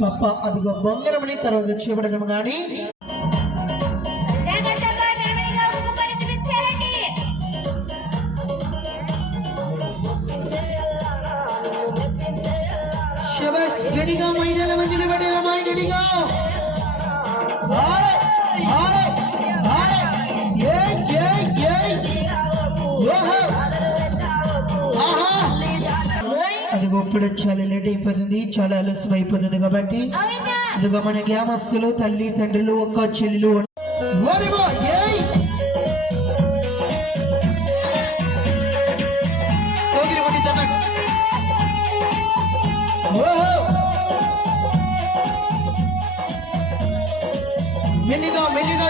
పాప అదిగో బొంగరమని తర్వాత చేయబడదాము కానీ గడిగా మైదాన మంది నిలబడేలా మాయ గడిగా అది ఇప్పుడు చాలా లేట్ అయిపోతుంది, చాలా ఆలస్యం అయిపోతుంది కాబట్టి ఇదిగో మన గ్రామస్తులు తల్లి తండ్రులు ఒక్క చెల్లెలు మెల్లిగా మెల్లిగా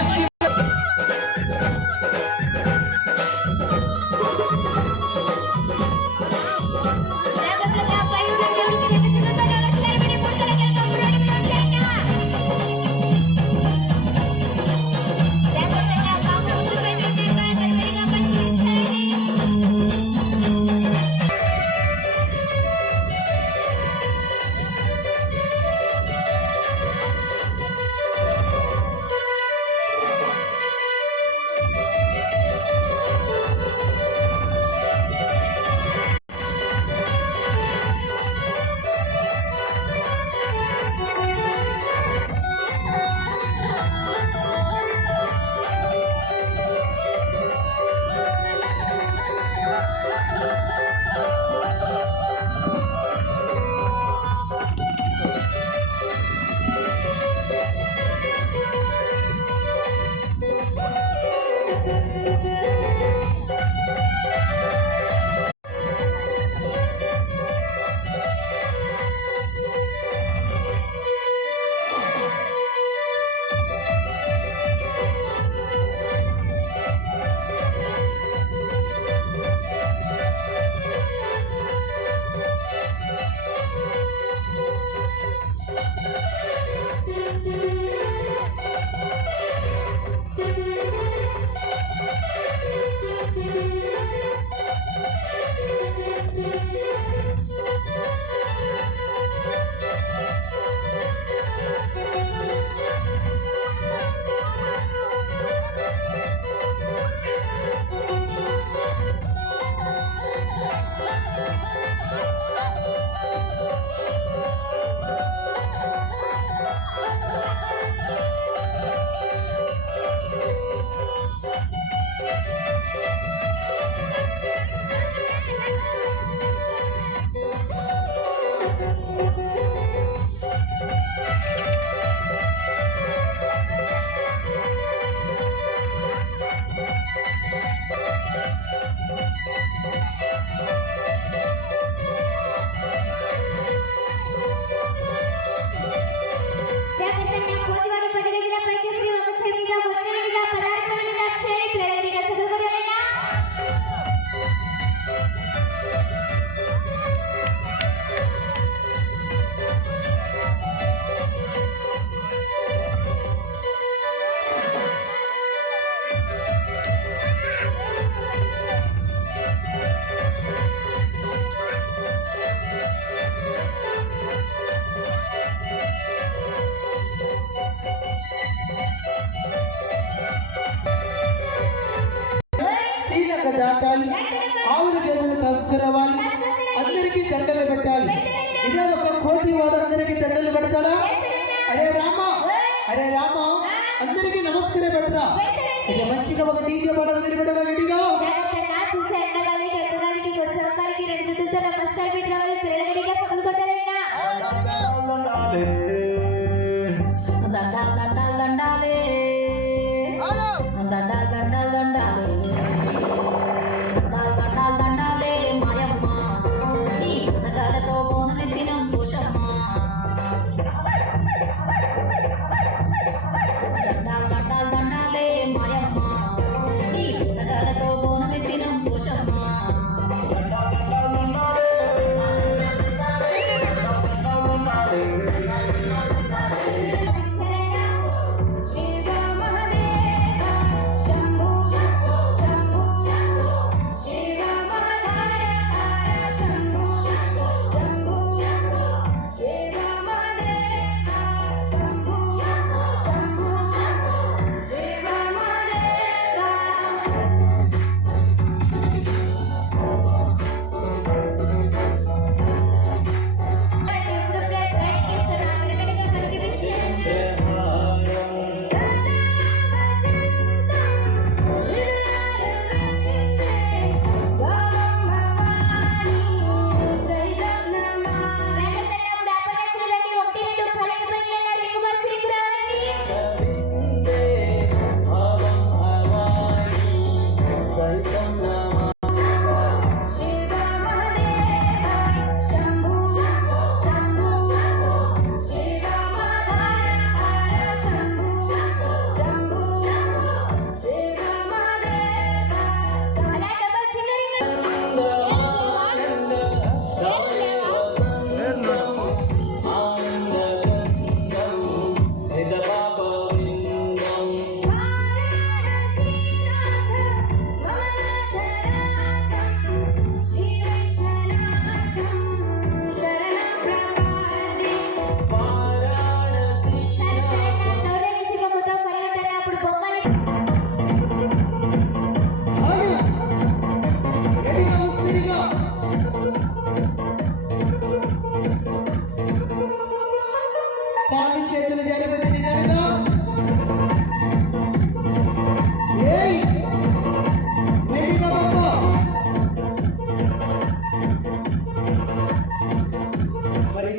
దాటాలి, ఆవుల గేదెలు కసరవాలి, అందరికీ దండలు పెట్టాలి. ఇదే ఒక కోతి వాడు అందరికీ దండలు పెడతాడా? అరే రామ అందరికీ నమస్కారం పెడతా. ఇక మంచిగా ఒక డీజే పాట నిలబెట్టగా రెడీగా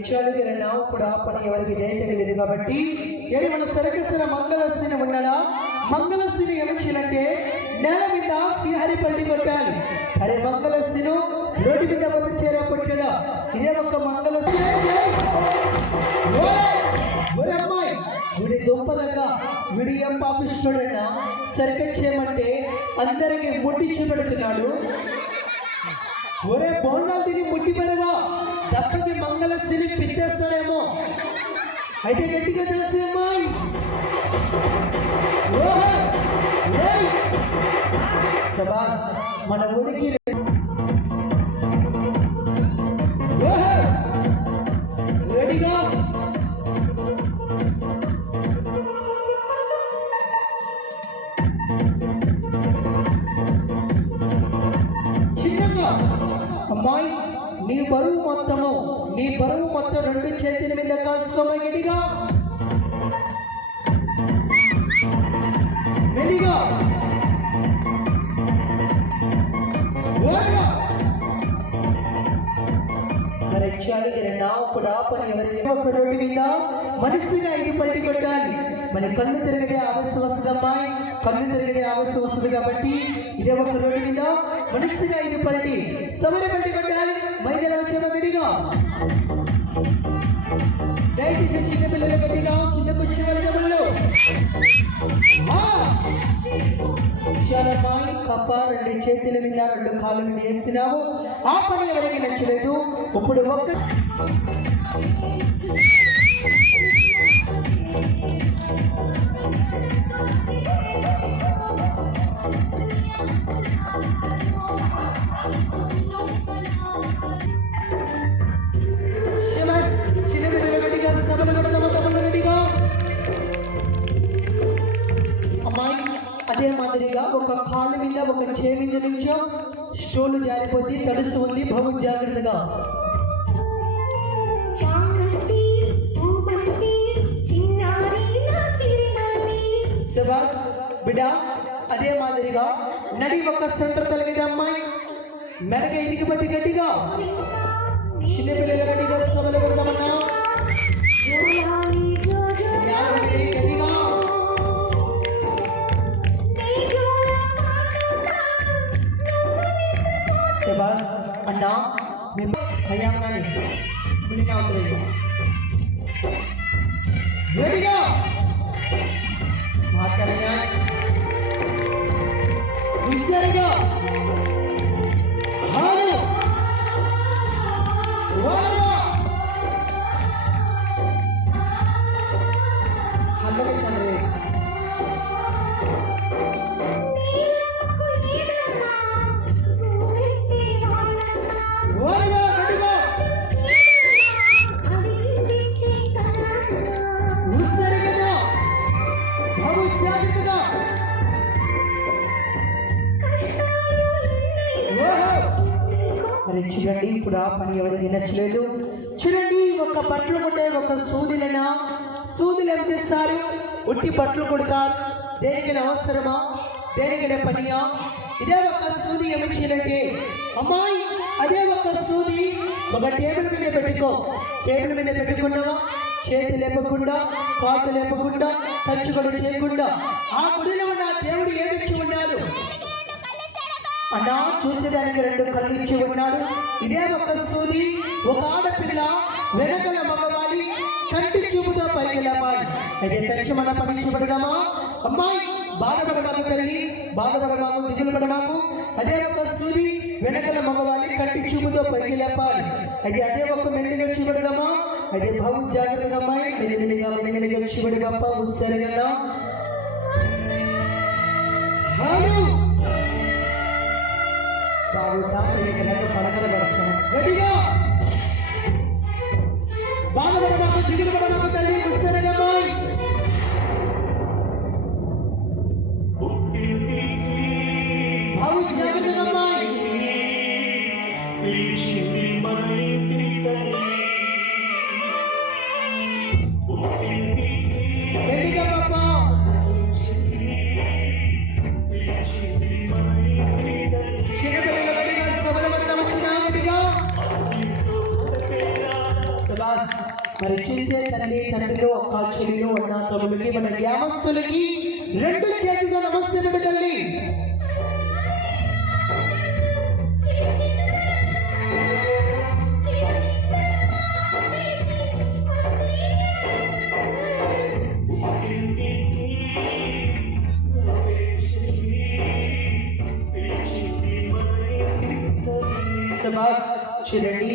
ఇచ్చాడుగిన ఇప్పుడు ఆ పని ఎవరికి జయించగలేదు కాబట్టి ఏడు మన సరకసిన మంగళస్థిని ఉండడా మంగళస్థిని ఏమిచ్చిందంటే నేల మీద శ్రీహరి పల్లి కొట్టాలి. అరే మంగళస్థిను రోడ్డు మీద చేరా కొట్టాడా ఇదే ఒక మంగళస్థిని అమ్మాయి వీడి దుంపదంగా వీడి ఏం పాపిస్తున్నాడన్నా సరిగ్గా చేయమంటే అందరికి ముట్టించి పెడుతున్నాడు. ఒరే బోండాలు తిని ముట్టి పెరవా దప్పకి మంగళస్థిని పిత్తేస్తాడేమో అయితే గట్టిగా చేసే అమ్మాయి సబాస్ మన ఊరికి రెడీగా చిన్నగా అమ్మాయి నీ బరువు మొత్తం రెండు చేతుల మీద కష్టమగిడిగా మెల్లిగా రోడ్డు మీద మనసుగా ఇది పట్టి కొట్టాలి. మన కళ్ళు తిరిగితే ఆవశ్యం వస్తుంది అమ్మాయి కళ్ళు తిరిగితే ఆవశ్యం వస్తుంది కాబట్టి ఇదే ఒక రోడ్డు మీద మనసుగా ఇది పట్టి సమర పట్టి కొట్టాలి. మైదానం వచ్చేమో గట్టిగా దయచేసి చిన్నపిల్లల గట్టిగా కిందకు వచ్చిన వాళ్ళు విశాలమ్మాయి కప్ప రెండు చేతుల మీద రెండు కాళ్ళ మీద వేసినావు. ఆ పని ఎవరికి నచ్చలేదు. ఇప్పుడు ఒక్క చిన్నపిల్లల గట్టిగా సభలు గట్టిగా అమ్మాయి అదే మాదిరిగా ఒక కాళ్ళ మీద ఒక చేయి మీద నుంచో స్టోలు జారిపోతే తడుసు ఉంది. బహు జాగ్రత్తగా శబాస్ బిడ్డ అదే మాదిరిగా నడి ఒక సెంటర్ తొలగితే అమ్మాయి మెడగ ఇదిగిపోతే గట్టిగా చిన్నపిల్లల గట్టిగా సభలు కొడతామన్నా గట్టిగా శబాస్ అన్నా మేము భయాంగానే గట్టిగా మాట్లాడగా విజయగా చూడండి ఇప్పుడు ఆ పని ఎవరికి నచ్చలేదు. చూడండి ఒక బట్టలు కొట్టే ఒక సూదిలైనా సూదులు ఏం చేస్తారు ఉట్టి బట్టలు కొడతారు. దేనికైనా అవసరమా దేనికైనా పనియా ఇదే ఒక సూది ఏమి చేయాలంటే అమ్మాయి అదే ఒక సూది ఒక టేబుల్ మీద పెట్టుకో. టేబుల్ మీద పెట్టుకున్నావా చేతి లేపకుండా కాళ్ళు లేపకుండా టచ్ కూడా చేయకుండా ఆ గుడిలో ఉన్న దేవుడు ఏమిచ్చి ఉన్నాడు అన్నా చూసేదానికి రెండు కళ్ళు ఇచ్చి ఉన్నాడు. ఇదే ఒక సూది ఒక ఆడపిల్ల వెనకల మగవాలి కంటి చూపుతో పైకి లేపాలి. అయితే తక్షణ పరీక్షపడదామా అమ్మాయి బాధపడమాకు తల్లి బాధపడమాకు దిగులు పడమాకు. అదే ఒక సూది వెనకల మగవాలి కంటి చూపుతో పైకి లేపాలి. అయితే అదే ఒక మెల్లిగా చూపెడదామా అదే బాబు జాగ్రత్తగా అమ్మాయి మెల్లిగా చూపెడు గప్ప సరిగా గట్టిగా బాధపడమాకు దిగులు పడమాకు తల్లి ముసరగమ్మాయి బాబు జాగ్రత్తగా అమ్మాయి గట్టిగా పాప చిన్నపిల్లల గట్టిగా సభలు పడతాం వచ్చిన గట్టిగా శబాస్ మరి చూసే తల్లి తండ్రిలో అక్క చెల్లిలో అన్న తమ్ముడికి మన గ్రామస్తులకి రెండు చేతులు నమస్తే తల్లి. చూడండి,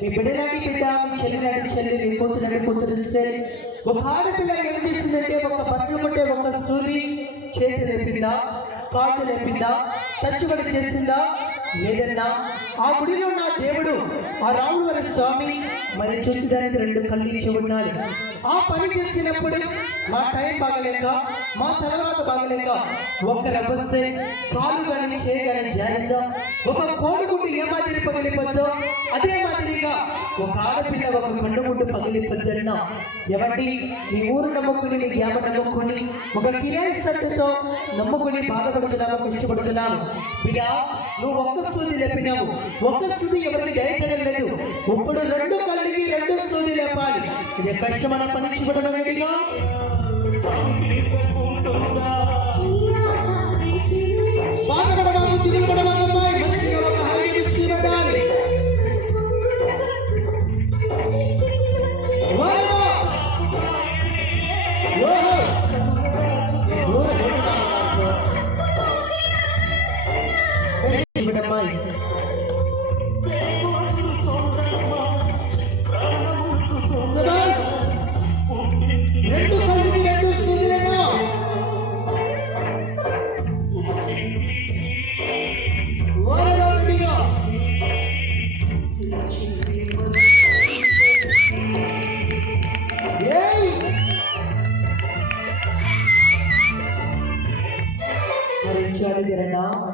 మీ బిడ్డలాంటి బిడ్డ, మీ చెల్లిలాంటి చెల్లి, మీ కూతురు కూతురు సరే. ఒక ఆడపిల్ల ఏం చేసిందంటే ఒక బట్టలు కొట్టే ఒక సూది చేతి లేపిందా, కాళ్ళు లేపిందా, తచ్చుబడి చేసిందా? లేదన్నా. ఆ గుడిలో నా దేవుడు ఆ రాముడు వారి స్వామి మరి చూసేదానికి రెండు కళ్ళు ఇచ్చి ఉండాలి. ఆ పని చేసినప్పుడు మా టైం బాగలేక, మా తర్వాత బాగలేక ఒక్క రవ్వస్తే కాలు కానీ చేయగానే జారిందా, ఒక కోడిగుడ్డు ఏ మాదిరి పగిలిపోద్దో అదే మాదిరిగా ఒక ఆడపిల్ల ఒక కొండగుడ్డు పగిలిపోద్దన్నా. ఎవండి, మీ ఊరు నమ్ముకుని, మీ గ్రామ నమ్ముకుని, ఒక కిరాయి సట్టుతో నమ్ముకుని బాధపడుతున్నాము, కష్టపడుతున్నాము. బిడ్డా, నువ్వు ఒక్క సూది లేపినావు, ఒక్క సూది ఎవరికి దయచగలేదు. ఇప్పుడు రెండు కళ్ళకి రెండు సూది లేపాలి. ఇది కష్టమైన పని చూడడం గట్టిగా బాధపడవాకు, తిరుగుపడవాకు, మంచిగా ఒక హరిని ఇచ్చి పెట్టాలి. రెండు కళ్ళకి రెండు సూర్యులేనా?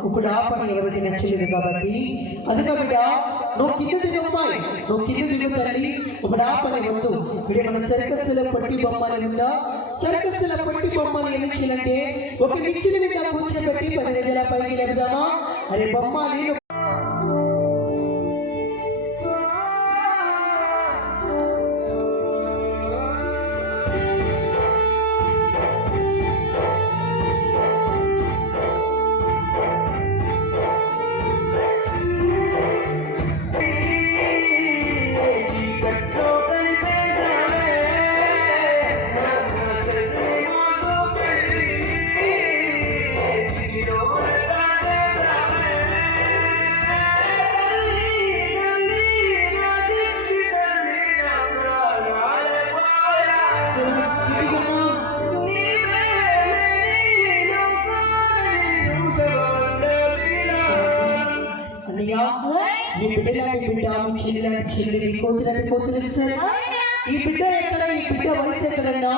ఇప్పుడు ఆ పని ఎవరికి నచ్చలేదు కాబట్టి అదిగా బిడ్డ, నువ్వు కింద దిగమ్మాయి, నువ్వు కింద దిగుతారని ఇప్పుడు ఆ పని వద్దు. ఇప్పుడు మన సర్కస్ల పట్టి బొమ్మలు ఉందా, సర్కస్ల పట్టి బొమ్మలు ఏమి చేయాలంటే ఒక నిచ్చిన మీద కూర్చోబెట్టి 10 గజాల పైకి లేపుదామా? అరే బొమ్మ, నేను మీ బిడ్డలాంటి బిడ్డ, మీ చెల్లిలాంటి చెల్లి, మీ కూతురంటే కూతురు సార్. ఈ బిడ్డ ఎక్కడ, ఈ బిడ్డ వయసు ఎక్కడన్నా?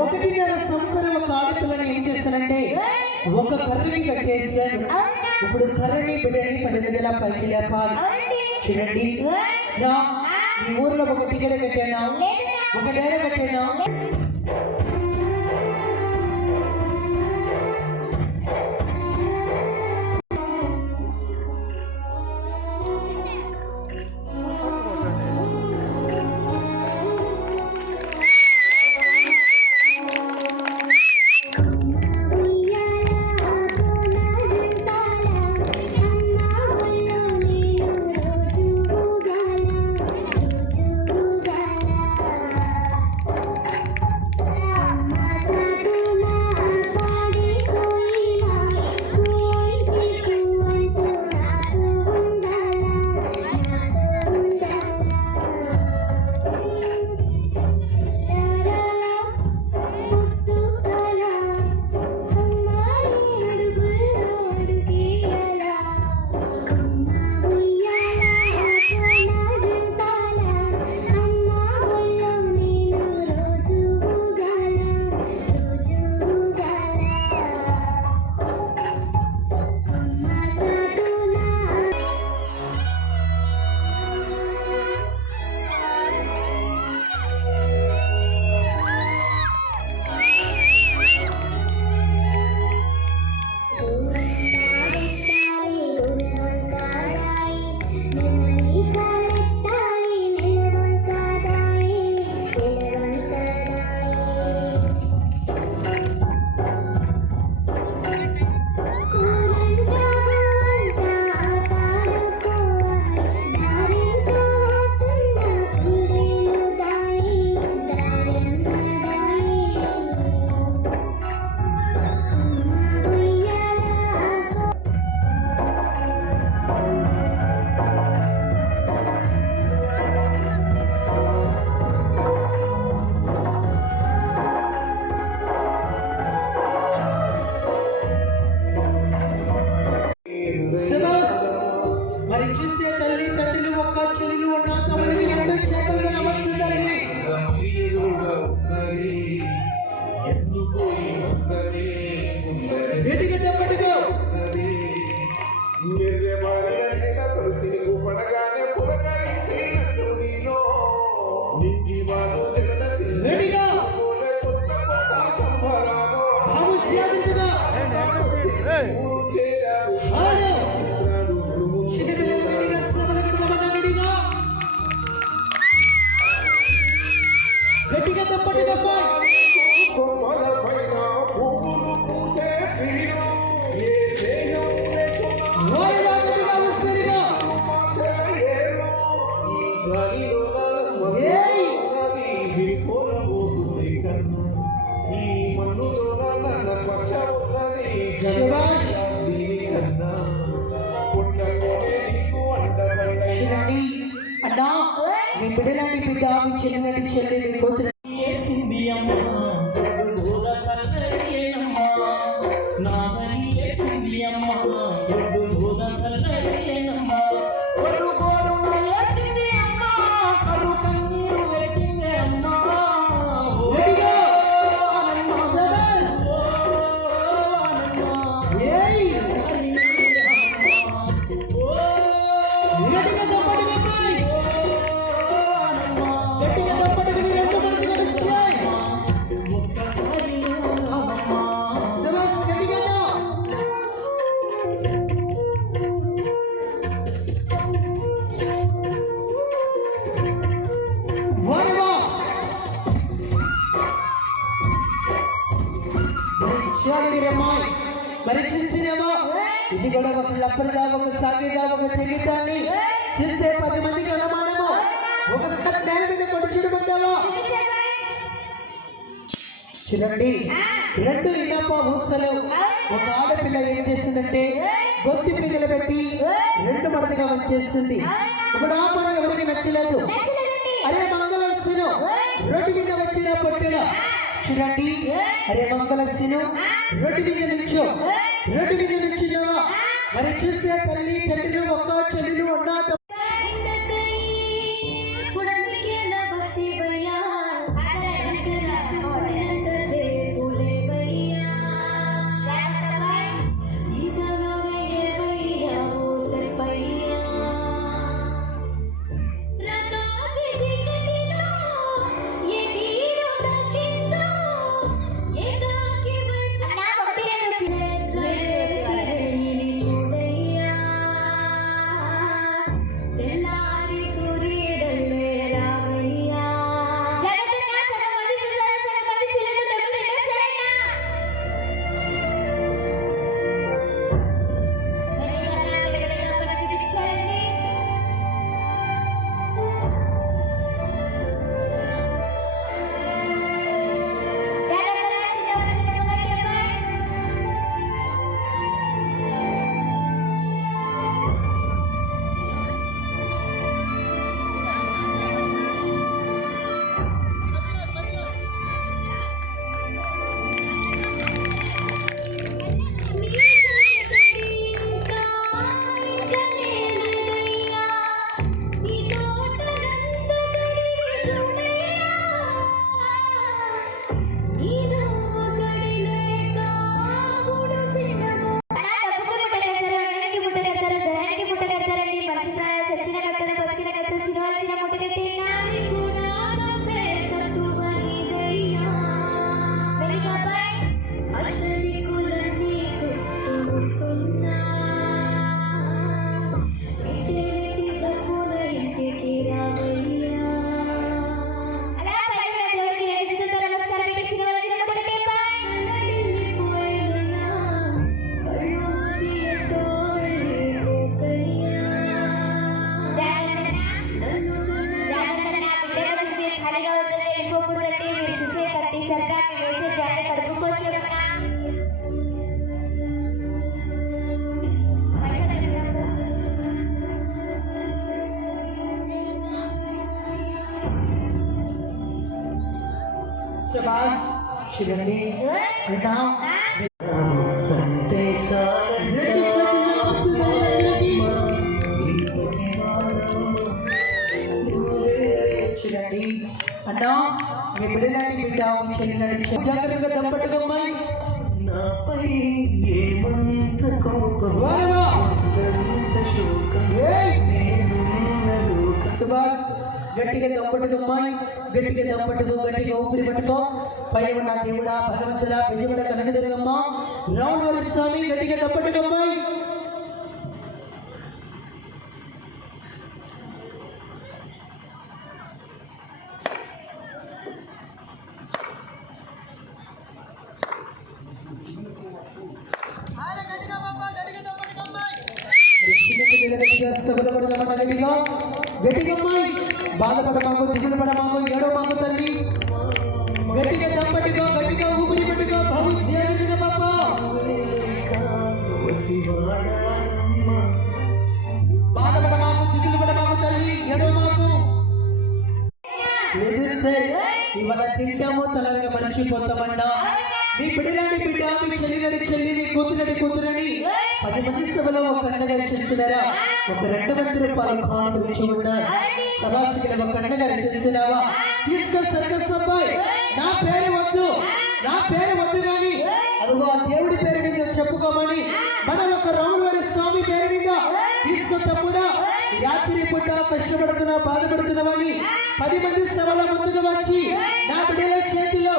1.5 సంవత్సరం ఒక ఆడపిల్లని ఏం చేస్తానంటే ఒక కర్రని కట్టేసాను. ఇప్పుడు కర్రని బిడ్డని 10 గజాల పైకి లేపాలి. చూడండి, మీ ఊర్లో ఒక టికెట్ కట్టానా, ఒక డేర కట్టానా? తల్లి తండ్రులు ఒక్క చెల్లెలు ఉన్న తమ్ముడికి రెండు చేతులు నమస్తే తల్లి. గట్టిగా చెప్పట్టుగా రెడీగా బాబు చేతులుగా చిన్న పిల్లలు గట్టిగా శ్రమలు కడతామన్నా రెడీగా గట్టిగా తప్పట్టుగా అన్నా మీ బిడ్డలాంటి బిడ్డ మీ చెల్లినటి చెల్లి మీ కూతురు మరి చూసినేమో ఇది కూడా ఒక లప్పలుగా ఒక సాగిగా ఒక తెగితాన్ని చూసే 10 మందికి అనుమానము ఒకసారి నేల మీద కొడుచుకుంటావా చూడండి. 2 ఇనప ఊసలు ఒక ఆడపిల్ల ఏం చేసిందంటే గొంతు పిల్లలు పెట్టి 2 మడతగా వచ్చేస్తుంది. ఇప్పుడు ఆ పని ఎవరికి నచ్చలేదు. అరే మంగళసూను రోడ్డు మీద వచ్చిన పొట్టుల చూడండి. అరే మంగళసూను రోడ్డు మీద నుంచో రోడ్డు మీద నుంచున్నావా మరి చూసే తల్లి తండ్రులు ఒక్క చెల్లెలు ఉన్నా Sebas, చూడండి వింటాం అంతే చాలు అన్నా మీ బిడ్డలాంటి బిడ్డ మీ చెల్లిలాంటి జాగ్రత్తగా దంపట్టుకోమ్మాయి. నాపై ఏమంత కోపం సుభాష్ గట్టిగా దంపట్టుకోమ్మాయి. గట్టిగా దంపట్టుకో, గట్టిగా ఊపిరి పట్టుకో. పై ఉన్న దేవుడా భగవంతుడా విజయవాడ కనకదుర్గమ్మ రాముల స్వామి గట్టిగా దంపట్టుకోమ్మాయి. బాధపడమాకు, దిగులు పడమాకు, ఏడో మాకు తల్లి. గట్టిగా దప్పట్టుకో, గట్టిగా ఊపిరి పెట్టుకో. బాబు జాగ్రత్తగా బాబా. బాధపడమాకు, దిగులు పడమాకు తల్లి, ఏడో మాకు. ఇవాళ తింటామో తలగా మర్చిపోతామన్నా. మీ బిడ్డలాంటి బిడ్డ, మీ చెల్లినడి చెల్లి, మీ కూతురని కూతురని 10 మంది సభలో ఒక అండగా చేస్తున్నారా? ఒక 200 రూపాయలు కానుక ఇచ్చి ఉన్నారు. సభాసికి ఒక అండగా చేస్తున్నావా? తీసుకో సర్కస్ అబ్బాయి. నా పేరు వద్దు, నా పేరు వద్దు కానీ అదిగో ఆ దేవుడి పేరు మీద చెప్పుకోమని మనం ఒక రాములవారి స్వామి పేరు మీద తీసుకో. తప్పుడా రాత్రి పూట కష్టపడుతున్నా, బాధపడుతున్నామని 10 మంది సభలో ముందుకు వచ్చి నా బిడ్డల చేతిలో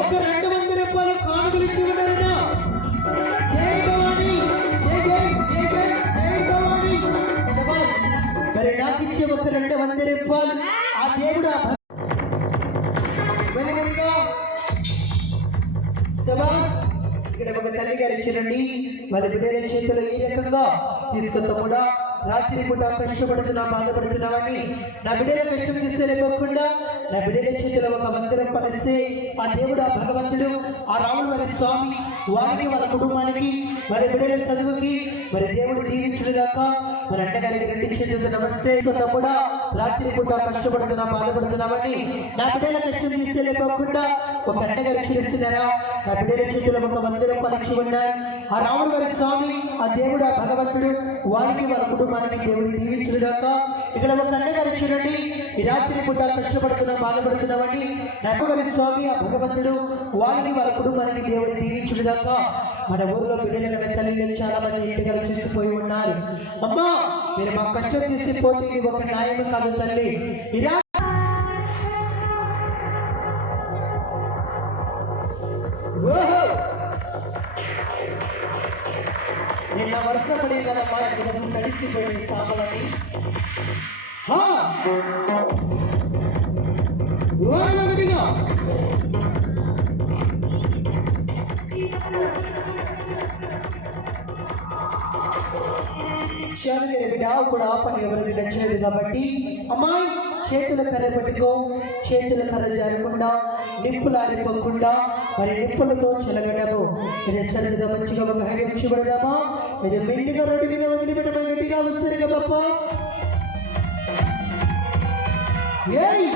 ఒక 200 రూపాయలు కానుకలు ఇచ్చి ఉన్నారన్నా. జై భవాని, జై జై జై జై జై భవాని. సభాస్ మరి నాకు ఇచ్చే ఒక 200 రూపాయలు ఆ దేవుడు సభాస్. ఇక్కడ ఒక తల్లి గారు ఇచ్చారండి. వాళ్ళ బిడ్డల చేతిలో ఏ రకంగా తీసుకొస్తాముడా? రాత్రి పూట కష్టపడుతున్నా, బాధపడుతున్నామని నా బిడ్డల కష్టం చేస్తే లేకుండా నా బిడ్డల చేతిలో ఒక మందిరం పరిస్తే ఆ దేవుడు, ఆ భగవంతుడు, ఆ రాములవారి స్వామి వారికి, వాళ్ళ కుటుంబానికి, మరి బిడ్డల చదువుకి మరి దేవుడు దీవించుడుగాక. మరి అంటగారికి 2 చేతులతో నమస్తే. తమ్ముడా రాత్రి పూట కష్టపడుతున్నా, బాధపడుతున్నామని నా బిడ్డల కష్టం చేస్తే లేకుండా ఒక అంటగారి చూస్తున్నారా? నా బిడ్డల చేతిలో ఒక 100 రూపాయలు ఇచ్చి ఉన్నారు. ఆ రాములవారి స్వామి, ఆ దేవుడు, ఆ భగవంతుడు వారికి, వాళ్ళ కుటుంబానికి దేవుడు దీవించుడుగాక. ఇక్కడ ఒక అండగారు చూడండి. ఈ రాత్రి పూట కష్టపడుతున్నా, బాధపడుతున్నామని రాములవారి స్వామి, ఆ భగవంతుడు వారికి, వాళ్ళ కుటుంబానికి దేవుడు దీవించుడుగాక. మన ఊరిలో బిడ్డల తల్లిని చాలా మంది ఇంటిగా చేసిపోయి ఉన్నారు. అమ్మా మీరు మా కష్టం చేసిపోతే ఇది ఒక న్యాయం కాదు తల్లి. ఇలా నిన్న వర్షం పడి కదమ్మా, ఈరోజు తడిసిపోయిన సామలని బిడ్డ కూడా పని ఎవరికి నచ్చలేదు కాబట్టి అమ్మాయి చేతుల కర్ర పెట్టుకో. చేతుల కర్ర జారకుండా, నిప్పులు ఆరిపోకుండా, మరి నిప్పులతో చెలగడము. ఇది సరిగ్గా మంచిగా ఒక హైడ్యం చూడదామా? ఇది మెల్లిగా రోడ్డు మీద వదిలిపెట్టమని గట్టిగా వస్తారుగా పాప. ఏయ్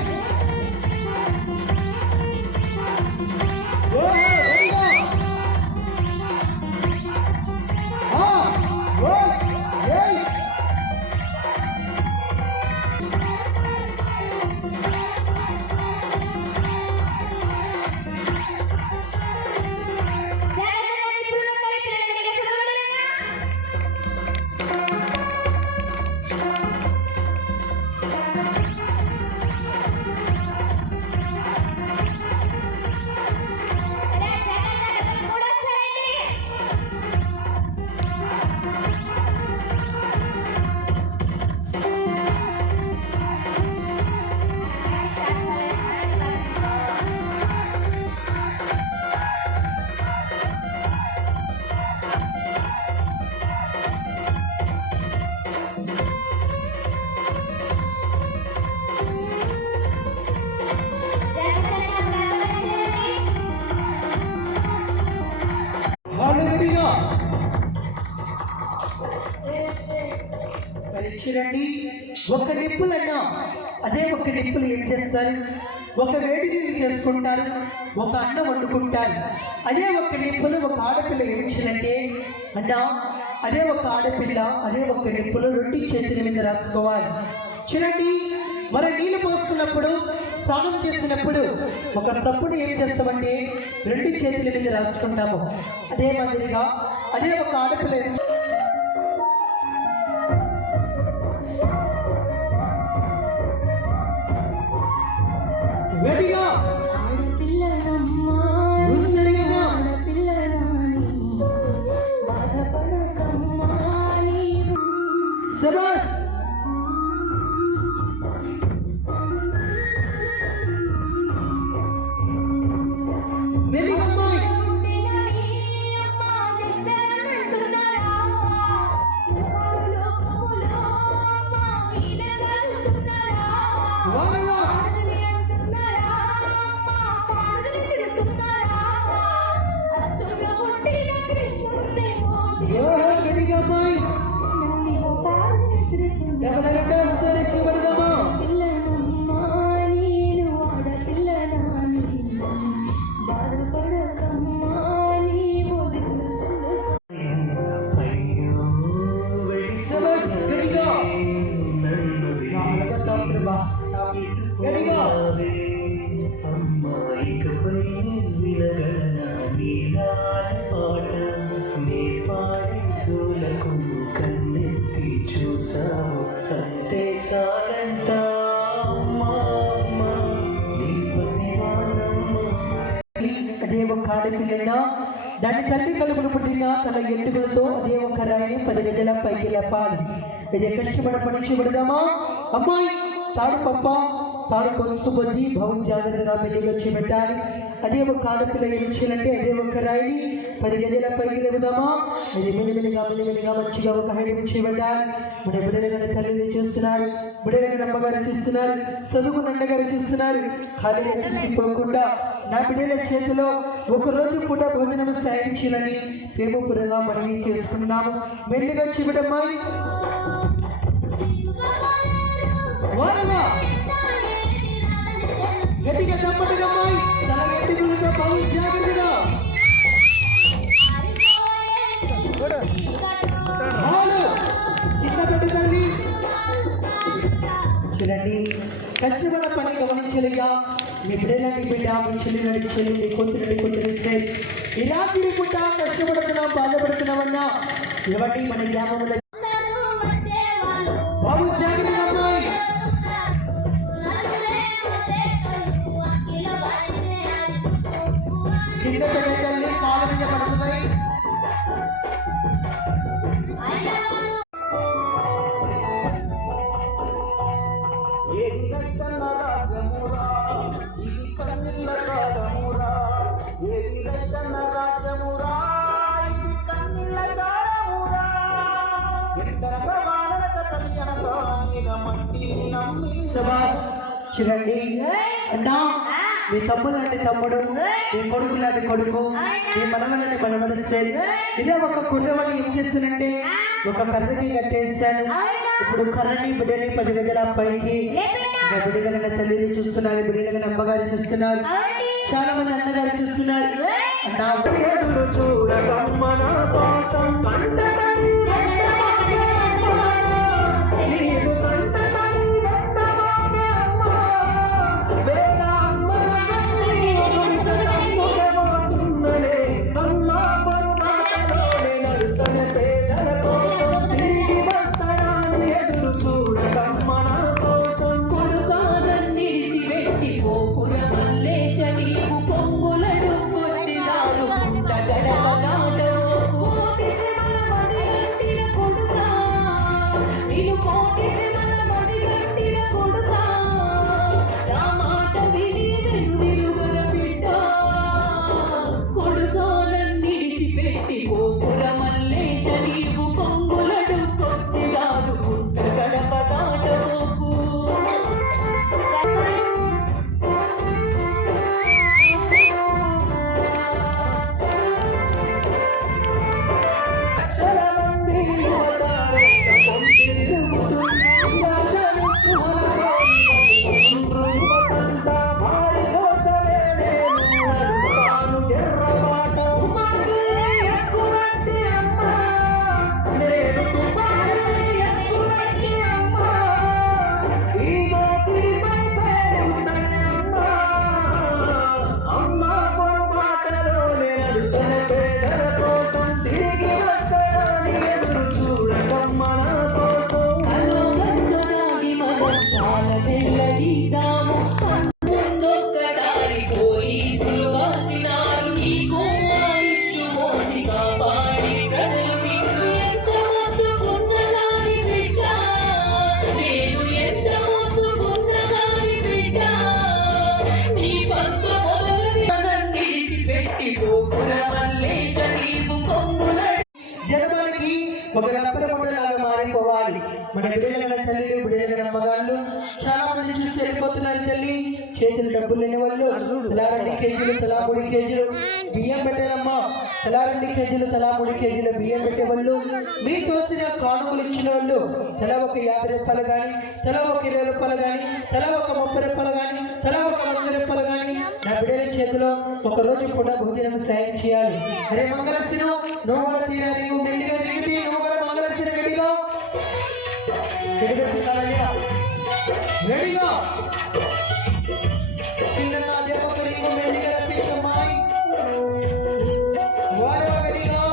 చూడండి. ఒక నిప్పులన్నా అదే ఒక నిప్పులు ఏం చేస్తారు? ఒక వేడి నీళ్ళు చేసుకుంటారు, ఒక అన్నం వండుకుంటారు. అదే ఒక నిప్పులు ఒక ఆడపిల్ల ఏం చేయాలంటే అన్నా అదే ఒక ఆడపిల్ల అదే ఒక నిప్పులు 2 చేతుల మీద రాసుకోవాలి. చూడండి, మరి నీళ్ళు పోస్తున్నప్పుడు స్నానం చేసినప్పుడు ఒక సబ్బుని ఏం చేస్తామంటే రెండు చేతుల మీద రాసుకుంటాము. అదే మాదిరిగా అదే ఒక ఆడపిల్ల రెడీగా శబాస్ అమ్మాయికపై వినగలనా నీలాలి పాట నీ పాడే చూలకు కన్నెత్తి చూసావు అంతే చాలంట అమ్మా అమ్మ నీ పసివానమ్మ. అదే ఒక ఆడపిల్లైనా దాని తల్లి కలుపును పుట్టిన తన ఎంటుకలతో అదే ఒక రాయిని 10 గజల పైకి లేపాలి. ఇది కష్టపడ పని చూడదామా? అమ్మాయి తాడు పప్ప తాడు కొసుబద్ది భవన్ జాగ్రత్తగా పెళ్లిగా చూపెట్టాలి. అదే ఒక ఆడపిల్ల ఏం చేయాలంటే అదే ఒక రాయిని 10 గజల పైకి లేపుదామా? అది మెల్లిమెల్లిగా మంచిగా ఒక హైట్ చూపెట్టాలి. మన బిడ్డలు తల్లిని చూస్తున్నారు, బిడ్డలు అమ్మగారు చూస్తున్నారు, చదువుకున్న అన్నగారు చూస్తున్నారు. ఖాళీగా చూసిపోకుండా నా బిడ్డల చేతిలో ఒకరోజు పూట భోజనం సాగించాలని ప్రేమపురంగా మనవి చేసుకున్నాము. మెల్లిగా చూపెట్టమ్మాయి గట్టిగా తప్పటిగా అమ్మాయి తన గట్టిగా బాగు జాగ్రత్తగా కింద పెట్టుకోండి. చూడండి కష్టపడ పని గమనించలేగా మీ బిడ్డలని బిడ్డ మీ చెల్లిని చెల్లి మీ కొంత కొట్టిస్తే ఈ రాత్రి పుట్ట కష్టపడుతున్నాం బాధపడుతున్నామన్నా ఇవన్నీ మన గ్రామంలో బాబు జాగ్రత్తగా అమ్మాయి కింద పెట్టండి కాలు మీద పడుతున్నాయి. శబాస్ చూడండి అన్నా మీ తమ్ముడు లాంటి తమ్ముడు, మీ కొడుకు లాంటి కొడుకు, మీ మనవలాంటి మనవడిస్తే ఇదే ఒక కుర్రవాడిని ఏం చేస్తానంటే ఒక కర్రకి కట్టేస్తాను. ఇప్పుడు కర్రని బిడ్డని 10 గజల పైకి బిడ్డల తల్లిని చూస్తున్నారు, బిడ్డల అమ్మగారు చూస్తున్నారు, చాలా మంది అన్నగారు చూస్తున్నారు. నా నిలదీద్దాము. ముందొక్కసారి పోలీసులు వాచినారు, నీకు ఆయుష్షు మోసి కాపాడి ప్రజలు నిన్ను ఎంత మొత్తుకున్నగాని బిడ్డ, నేను ఎంత మొత్తుకున్నగాని బిడ్డ, నీ పంత మొదలు విడిచిపెట్టి గోపుర మల్లేశ నీవు కొమ్ముల జనమానికి ఒక లపరములాగా మారిపోవాలి. మన బిడ్డల తల్లి బిడ్డల అమ్మగాళ్ళు చాలా మంది చూసి వెళ్ళిపోతున్నారు. తల్లి చేతులు డబ్బులు లేని వాళ్ళు తలా 2 కేజీలు తలా 3 కేజీలు బియ్యం పెట్టారమ్మా. తలా 2 కేజీలు తలా 3 కేజీలు బియ్యం పెట్టేవాళ్ళు, మీ తోసిన కానుకలు ఇచ్చిన వాళ్ళు తలా ఒక 50 రూపాయలు కానీ, తలా ఒక 20 రూపాయలు కానీ, తలా ఒక 30 రూపాయలు కానీ, తలా ఒక 100 రూపాయలు కానీ నా బిడ్డల చేతిలో ఒక రోజు కూడా భోజనం సాయం చేయాలి. అరే మంగళసిను నువ్వు కూడా తీరా నీవు మెల్లిగా దిగితే నువ్వు కూడా మంగళసిను రెడీగా రెడీగా చిన్న దేవక నీకు మెల్లిగా రప్పించమ్మాయి వారు రెడీగా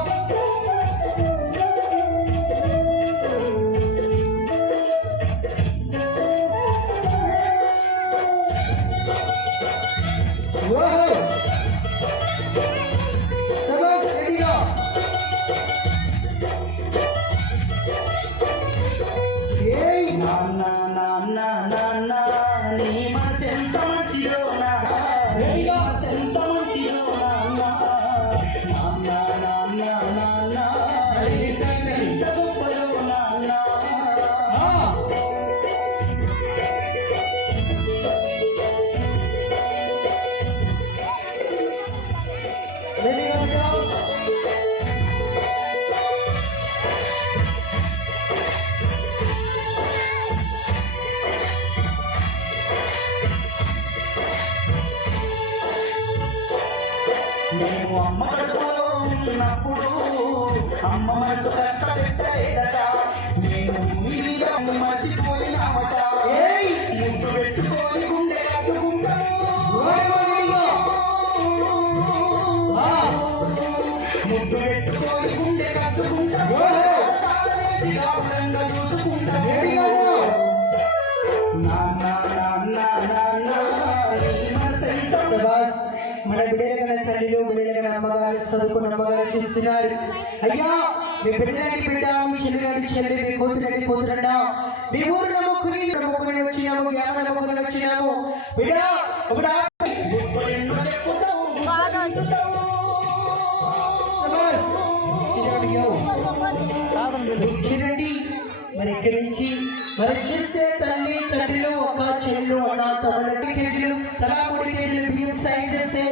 సబాస్ రెడీగా ఏయ్ నాన్న నాన్న నాన్న నీ మనసు ఎంత మంచిదో నాన్న, నీ మనసు ఎంత మంచిదో నాన్న, నాన్న నాన్న నాన్న ఎంత గొప్పదో నాన్న. రెడీగా మేము అమ్మ కడుపులో ఉన్నప్పుడు అమ్మ మనసు కష్టపెట్టేదట, నేను మీద మర్చిపోయినామట. ఏయ్ ముద్దు పెట్టుకొని గుండె కట్టుకుంటాము, ముద్దు పెట్టుకొని గుండె కట్టుకుంటాము, సాగలేసి గౌరవంగా చూసుకుంటాము. నాన్న నాన్న నాన్న నీ మనసు ఎంత సబాస్ మన బిడ్డల తల్లిలు బిడ్డల అమ్మగారు చదువుకున్న అమ్మగారు చూస్తున్నారు. అయ్యా మీ బిడ్డలాంటి బిడ్డ, మీ చెల్లి చెల్లి, మీ కూతురండి కూతురండా, మీ ఊరు నమ్ముకుని వచ్చినాము, గ్రామ నమ్ముకుని వచ్చినాము. బిడ్డ ఒక సబాస్ కిరండి మరి ఇక్కడి నుంచి మరి చూస్తే తల్లి తండ్రిలో ఒక చెల్లు అన్న తమ్ముడు 2 కేజీలు తలా 3 కేజీలు బియ్యం సాయం చేస్తే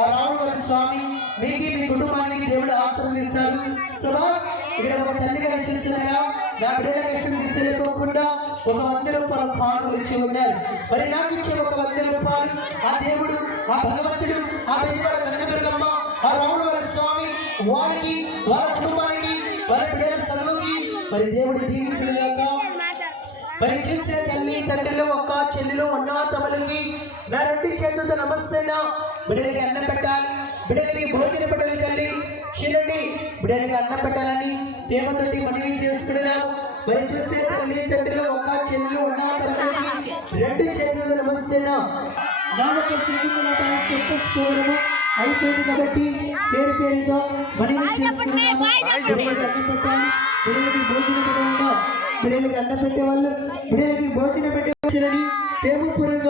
ఆ రాముల స్వామి మీకు మీ కుటుంబానికి దేవుడు ఆశీర్వదిస్తాడు. సబాస్ ఇక్కడ ఒక తల్లి గారు చేస్తున్నారా నా బిడ్డల కష్టం తీసుకెళ్ళిపోకుండా ఒక 100 రూపాయల కానుకలు ఇచ్చి ఉన్నారు. మరి నాకు ఇచ్చే ఒక 100 రూపాయలు ఆ దేవుడు ఆ భగవంతుడు ఆ బెజవాడ కనకదుర్గమ్మ ఆ రాముల స్వామి వారికి వారి కుటుంబానికి వారి బిడ్డల చదువుకి మరి దేవుడు దీవించుగాక. మరి చూసే తల్లి తండ్రిలో ఒక్క చెల్లిలో ఉన్న తమలకి నా 2 చేతులతో నమస్తేనా బిడ్డలకి అన్నం పెట్టాలి, బిడ్డలకి భోజనం పెట్టాలి. తల్లి చూడండి బిడ్డలకి అన్నం పెట్టాలని ప్రేమతోటి మనవి చేస్తున్నాం. మరి చూసే తల్లి తండ్రిలో ఒక్క చెల్లిలో ఉన్న తమలకి 2 చేతులతో నమస్తేనా. నా యొక్క స్నేహితులు అయిపోయింది కాబట్టి పేరు పేరుతో మనవి చేస్తున్నాము. బిడ్డలకి అన్నం పెట్టాలి, బిడ్డలకి భోజనం పెట్టాలి. బిడ్డలకి అన్నం పెట్టేవాళ్ళు బిడ్డలకి భోజనం పెట్టేవాళ్ళని ప్రేమపూర్వకంగా